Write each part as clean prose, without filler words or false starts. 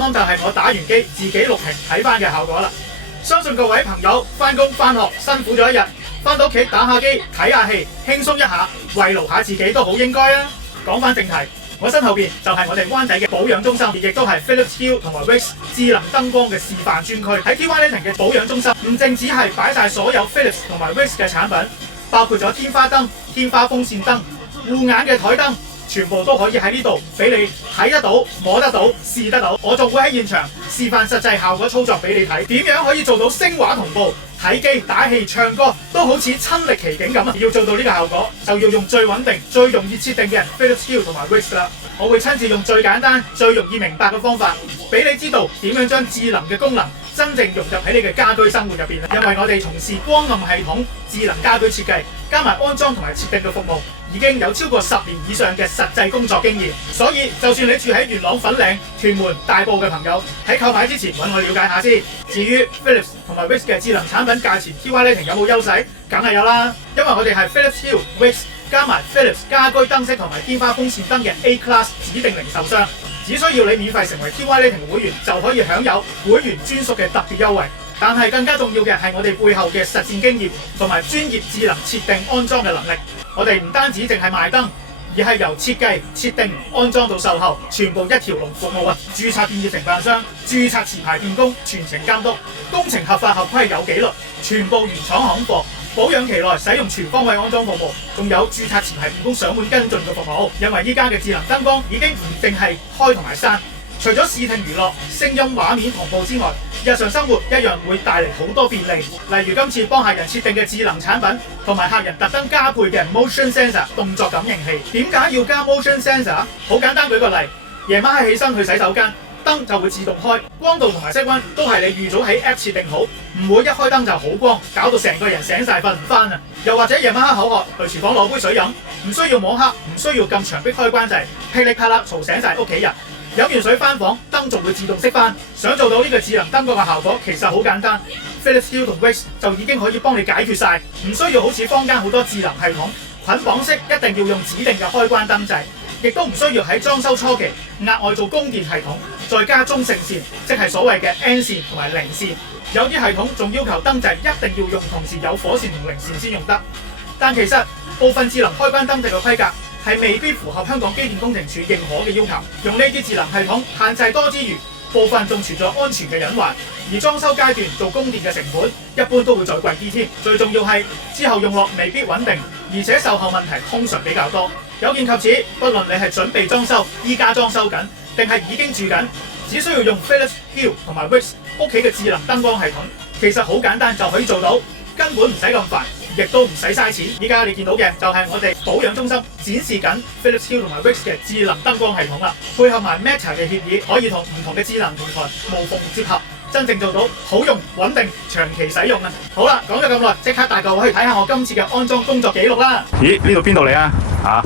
啱就係我打完機自己錄屏睇翻嘅效果啦。相信各位朋友翻工翻學辛苦咗一日，翻到屋企打下機睇下戲，輕鬆一下，慰勞下自己都好應該啊。講翻正題，我身後邊就係我哋灣仔嘅保養中心，亦都係 Philips Hue 同埋 Wix 智能燈光嘅示範專區。喺 TY Lighting 嘅保養中心，唔淨止係擺晒所有 Philips 同埋 Wix 嘅產品，包括咗天花燈、天花風扇燈、護眼嘅台燈，全部都可以喺呢度俾你睇得到、摸得到、試得到。我仲會喺現場示範實際效果操作俾你睇，點樣可以做到聲畫同步。睇機、打戲、唱歌都好似親歷其境咁啊！要做到呢個效果，就要用最穩定、最容易設定嘅 Philips Hue 同埋 Wix 啦。我會親自用最簡單、最容易明白嘅方法，俾你知道點樣將智能嘅功能真正融入喺你嘅家居生活入邊。因為我哋從事光暗系統、智能家居設計，加埋安裝同埋設定嘅服務，已經有超過10年以上嘅實際工作經驗。所以就算你住喺元朗、粉嶺、屯門、大埔嘅朋友，喺購買之前揾我了解下先。至於 Philips 同埋 Wix 嘅智能產品價錢 TY Lighting 有冇優勢？梗係有啦，因為我哋係 Philips Hue、Wix 加埋 Philips 家居燈飾同埋天花風扇燈嘅 A Class 指定零售商，只需要你免費成為 TY Lighting 會員，就可以享有會員專屬嘅特別優惠。但係更加重要嘅係我哋背後嘅實戰經驗同埋專業智能設定安裝嘅能力。我哋唔單止淨係賣燈，而係由設計、設定、安裝到售後，全部一條龍服務啊！註冊電業承辦商、註冊持牌電工，全程監督，工程合法合規有紀律，全部原廠行貨。保養期內使用全方位安裝服務，仲有註冊持牌電工上門跟進嘅服務。因為依家嘅智能燈光已經唔淨係開同埋閂，除咗視聽娛樂、聲音畫面同步之外，日常生活一樣會帶嚟好多便利。例如今次幫客人設定嘅智能產品，同埋客人特登加配嘅 Motion Sensor 動作感應器。點解要加 Motion Sensor？ 好簡單，舉個例，夜晚起身去洗手間，燈就會自動開，光度同埋色溫都係你預早喺 App 設定好，唔會一開燈就好光，搞到成個人醒晒瞓唔翻啊！又或者夜晚黑口渴，去廚房攞杯水飲，唔需要摸黑，唔需要撳牆壁開關掣，噼里啪啦嘈醒晒屋企人。飲完水翻房，燈仲會自動熄翻。想做到呢個智能燈光嘅效果，其實好簡單。Philips Hue 同 Wix 就已經可以幫你解決晒，唔需要好似坊間好多智能系統捆綁式，一定要用指定嘅開關燈掣，亦都唔需要喺裝修初期額外做供電系統，再加中性線，即係所謂嘅 N 線同埋零線。有啲系統仲要求燈掣一定要用同時有火線同零線先用得。但其實部分智能開關燈掣嘅規格係未必符合香港機電工程署認可嘅要求，用呢啲智能系統限制多之餘，部分仲存在安全嘅隱患，而裝修階段做供電嘅成本一般都會再貴啲添。最重要係之後用落未必穩定，而且售後問題通常比較多。有見及此，不論你係準備裝修、依家裝修緊，定係已經住緊，只需要用 Philips Hue 同埋 Wix 屋企嘅智能燈光系統，其實好簡單就可以做到，根本唔使咁煩。亦都唔使嘥錢，依家你見到嘅就係我哋保養中心展示緊 Philips Hue 同埋 Wix 嘅智能燈光系統啦，配合埋 Meta 嘅協議，可以同唔同嘅智能平台無縫接合，真正做到好用、穩定、長期使用啊！好啦，講咗咁耐，即刻帶各位去睇下我今次嘅安裝工作記錄啦。咦？呢度邊度嚟啊？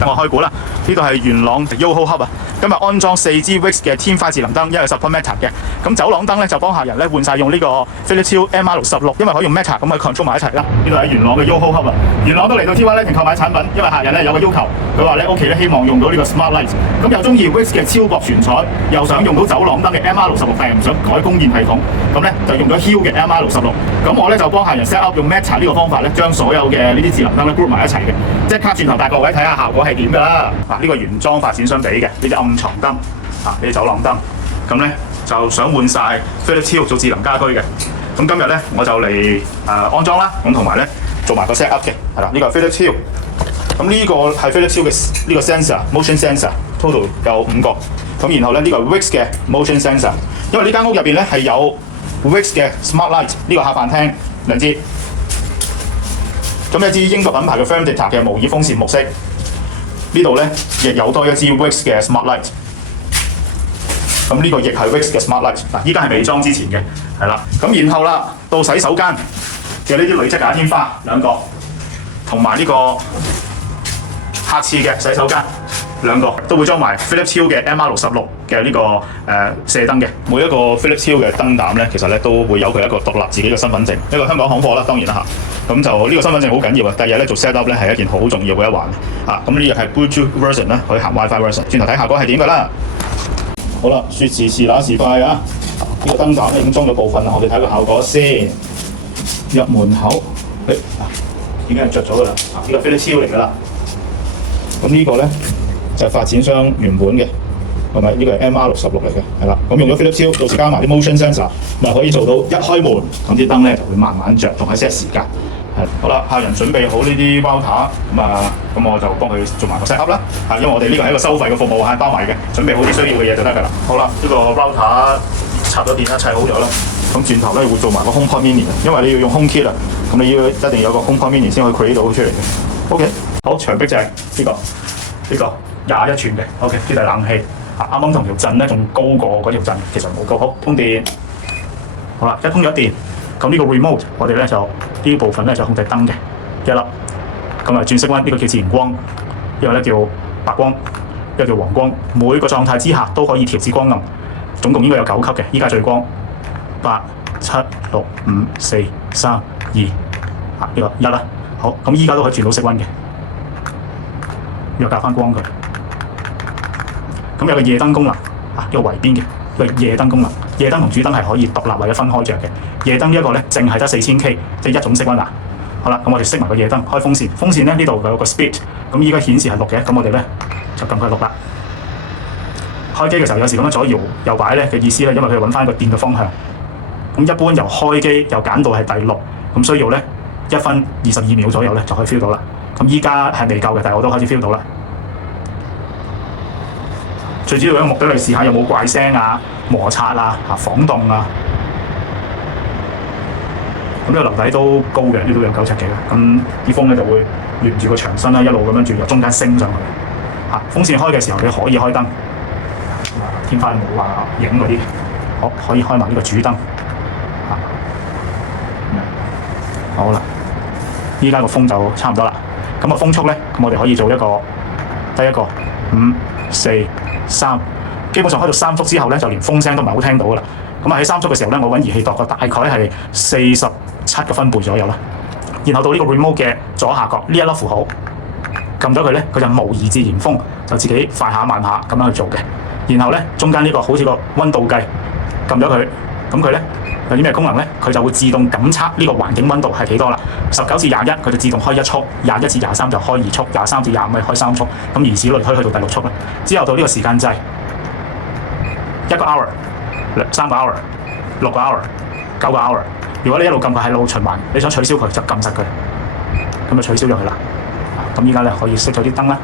等我開估啦。呢度係元朗 YOHO Hub 啊。今日安裝4支 Wix 嘅天花智能燈，因為 support Meta 嘅。咁走廊燈咧就幫客人咧換晒用呢個 Philips Hue MR16，因為可以用 Meta 咁去 control 埋一齊啦。呢度喺元朗嘅 YOHO Hub 啊。元朗都嚟到 TY Lighting 購買產品，因為客人咧有個要求，佢話咧屋企咧希望用到呢個 Smart Light， 咁又中意 Wix 嘅超薄全彩，又想用到走廊燈嘅 MR16， 但係唔想改供電系統，咁咧就用咗 Hue 嘅 MR16。咁我咧就幫客人 set up 用 Meta 呢個方法咧，將所有嘅呢啲智能燈咧 group 埋一齊嘅。即刻轉頭帶各位睇下效果係點㗎啦。呢個原裝發展商俾嘅呢啲暗藏燈，呢啲走廊燈，咁咧就想換晒 Philips Hue 做智能家居嘅。咁今日咧我就嚟安裝啦，咁同埋咧做埋個 set up 嘅，係啦，呢個 Philips Hue。咁呢個係 Philips Hue 嘅呢個 sensor motion sensor，total 有5個。咁然後咧呢個 Wix 嘅 motion sensor， 因為呢間屋入邊咧係有 Wix 嘅 Smart Light 呢個客飯廳2支。咁一支英國品牌嘅 Firmdata 嘅模擬風扇模式，呢度咧亦有多一支 Wix 嘅 Smart Light。咁呢個亦係 Wix 嘅 Smart Light。嗱，依家係未裝之前嘅，係啦。咁然後啦，到洗手間嘅呢啲鋁質假天花2個，同埋呢個客廁嘅洗手間2個，都會裝埋 Philips Hue 嘅 MR16嘅呢個射燈嘅。每一個 Philips Hue 嘅燈膽咧，其實咧都會有佢一個獨立自己嘅身份證，一個香港行貨啦，當然啦嚇。咁就呢個身份證好緊要啊！第二日咧做 set up 咧係一件好重要嘅一環啊！咁呢個係 Bluetooth version 啦，可以行 WiFi version。轉頭睇效果係點㗎啦〜好啦，說時遲那時快啊！呢、個燈膽咧已經裝咗部分啦，我哋睇個效果先。入門口，已經係着咗噶啦，呢個 Philips Hue 嚟噶啦。咁呢個咧就係發展商原本嘅，係咪？呢個係 MR66嚟嘅，係啦。咁用咗 Philips Hue，到時加埋啲 motion sensor，咪可以做到一開門，咁啲燈咧就會慢慢着，仲係 set 時間。係好啦，客人準備好呢啲 router，咁我就幫佢做埋個 set up 啦。因為我哋呢個係一個收費嘅服務，係包埋嘅，準備好啲需要嘅嘢就得㗎啦。好啦，呢個 router 插咗電一砌好咗啦。咁轉頭咧會做埋個 HomePod Mini，因為你要用 HomeKit 啊，咁你要一定有個 HomePod Mini 先可以 create 到出嚟嘅。OK， 好，牆壁就係呢個21寸嘅。OK， 呢度係冷氣，啱啱同條震咧仲高過嗰條震，其實冇夠好。通電，好啦，一通咗電，咁呢個 remote 我哋咧就呢部分咧就控制燈嘅一粒，咁轉色溫，呢個叫自然光，一個咧叫白光，一個叫黃光，每個狀態之下都可以調節光暗，總共應該有9級嘅，依家最光8、7、6、5、4、3、2，呢個1啦。好，咁依家都可以轉到色溫嘅，又校翻光佢。咁有個夜燈功能，一個圍邊嘅個夜燈功能，夜燈同主燈係可以獨立或者分開着嘅。夜燈呢一個咧，淨係得4000K，即係一種色溫啊。好啦，咁我哋熄埋個夜燈，開風扇。風扇咧呢度有個 speed，咁依家顯示係6嘅，咁我哋咧就撳佢6啦。開機嘅時候有時咁樣左搖右擺咧嘅意思咧，因為佢揾翻個電嘅方向。咁一般由開機又揀到係第6，咁需要咧1分22秒左右咧就可以 feel 到啦。咁依家係未夠嘅，但係我都開始 feel 到啦。最主要嘅目的係試下有冇怪聲啊、摩擦啊、晃動啊。咁呢個樓底都高嘅，呢度有9尺幾嘅。咁啲風咧就會沿住個牆身啦，一路咁樣住由中間升上去。風扇開嘅時候你可以開燈，天花冇話影嗰啲，好可以開埋呢個主燈。好啦，依家個風就差唔多啦。咁個風速咧，咁我哋可以做一個第一個5、4、3，基本上開到3速之後咧，就連風聲都唔係好聽到噶啦。咁喺3速嘅時候咧，我揾儀器度過大概係47個分貝左右啦。然後到呢個 remote 嘅左下角呢一粒符號，撳咗佢咧，佢就模擬自然風，就自己快下慢下咁樣去做嘅。然後咧中間呢個好似個溫度計，撳咗佢，咁佢咧有啲咩功能咧？佢就會自動感測呢個環境溫度係幾多啦。19至21佢就自動開1速，21至23就開2速，23至25咪開3速，咁如此類推去到第6速啦。之後到呢個時間掣，1個 hour、3個 hour、6個 hour、9個 hour。如果你一路撳佢喺路循環，你想取消佢就撳實佢，咁就取消咗佢啦。咁依家咧可以熄咗啲燈啦，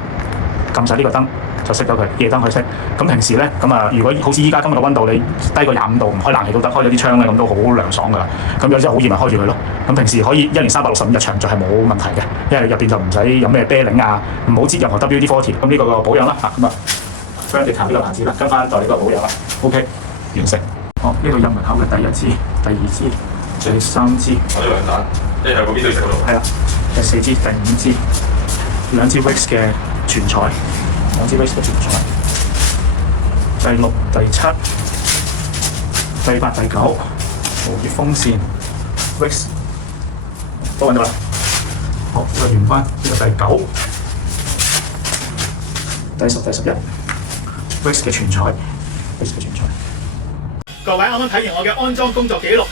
撳實呢個燈就熄咗佢，夜燈去熄。咁平時咧如果好似依家今日嘅溫度，你低過25度唔開冷氣都得，開咗啲窗咧咁都好涼爽噶啦。咁有啲好熱咪開住佢咯。咁平時可以1年365日長着係冇問題嘅，因為入邊就唔使有咩啤領啊，唔好擠任何 WD-40。咁呢個保養啦Brandicam 呢個牌子啦，跟翻一代呢個保養啦。OK， 完成。好，呢度入門口嘅第1支、第2支、第3支。我呢兩盞，即係嗰邊對食嗰度。係啦，第4支、第5支，2支 Wix 嘅全彩，2支 Wix 嘅全彩。第6、第7、第8、第9，無葉風扇 Wix 都揾到啦。好，呢個完翻，呢個第9、第10、第11 Wix 嘅全彩 ，Wix 嘅全彩。各位啱啱睇完我嘅安裝工作記錄，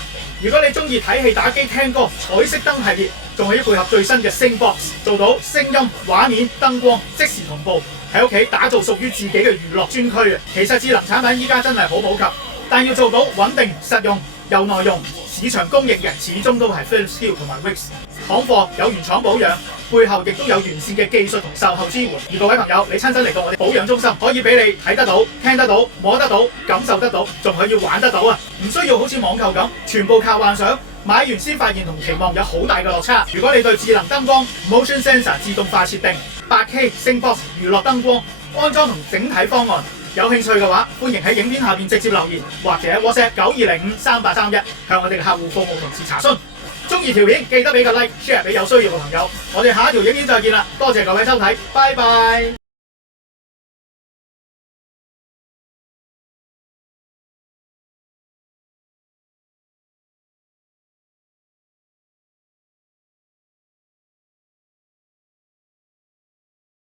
如果你中意睇戲、打機、聽歌，彩色燈系列仲可以配合最新嘅聲 box， 做到聲音、畫面、燈光即時同步，喺屋企打造屬於自己嘅娛樂專區啊！其實智能產品依家真係好普及，但要做到穩定、實用又耐用，市場公認嘅始終都係 Philips Hue 同埋 Wix。行貨有原廠保養，背後亦都有完善嘅技術同售後支援。而各位朋友，你親身嚟到我哋保養中心，可以俾你睇得到、聽得到、摸得到、感受得到，仲可以玩得到啊！唔需要好似網購咁，全部靠幻想。買完先發現同期望有好大嘅落差。如果你對智能燈光、Motion Sensor 自動化設定、8K 聲 box 娛樂燈光、安裝同整體方案有興趣嘅話，歡迎喺影片下面直接留言，或者 WhatsApp 92053831向我哋嘅客戶服務同事查詢。中意條片記得俾個 like、share 俾有需要嘅朋友。我哋下一條影片再見啦，多謝各位收睇，拜拜。